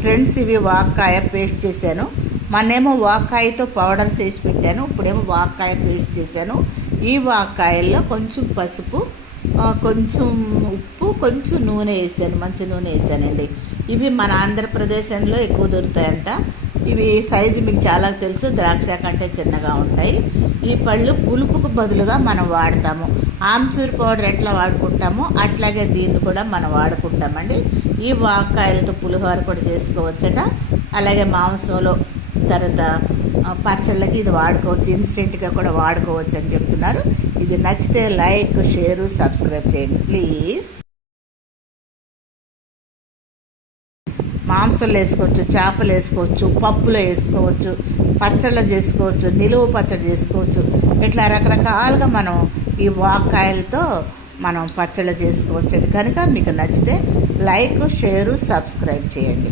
Friends, ఇవి వాక్కాయ paste చేశాను. మొన్నేమో వాక్కాయతో powder చేసి పెట్టాను, ఇప్పుడేమో వాక్కాయ పేస్ట్ చేశాను. ఈ వాక్కాయల్లో కొంచెం పసుపు, కొంచెం ఉప్పు, కొంచెం నూనె వేసాను, మంచి నూనె వేసానండి. ఇవి మన ఆంధ్రప్రదేశ్లో ఎక్కువ దొరుకుతాయంట. ఇవి సైజు మీకు చాలా తెలుసు, ద్రాక్ష కంటే చిన్నగా ఉంటాయి. ఈ పళ్ళు పులుపుకు బదులుగా మనం వాడతాము. ఆమ్చూర్ పౌడర్ ఎట్లా వాడుకుంటామో అట్లాగే దీన్ని కూడా మనం వాడుకుంటామండి. ఈ వాక్కాయలతో పులిహోర కూడా చేసుకోవచ్చట. అలాగే మాంసంలో తర్వాత పచ్చళ్ళకి ఇది వాడుకోవచ్చు, ఇన్స్టెంట్గా కూడా వాడుకోవచ్చు అని చెప్తున్నారు. ఇది నచ్చితే లైక్, షేరు, సబ్స్క్రైబ్ చేయండి ప్లీజ్. మాంసంలో వేసుకోవచ్చు, చేపలు వేసుకోవచ్చు, పప్పులో వేసుకోవచ్చు, పచ్చళ్ళు చేసుకోవచ్చు, నిలువ పచ్చడి చేసుకోవచ్చు. ఇట్లా రకరకాలుగా మనం ఈ వాక్కాయలతో మనం పచ్చళ్ళు చేసుకోవచ్చు. కనుక మీకు నచ్చితే లైక్, షేరు, సబ్స్క్రైబ్ చేయండి.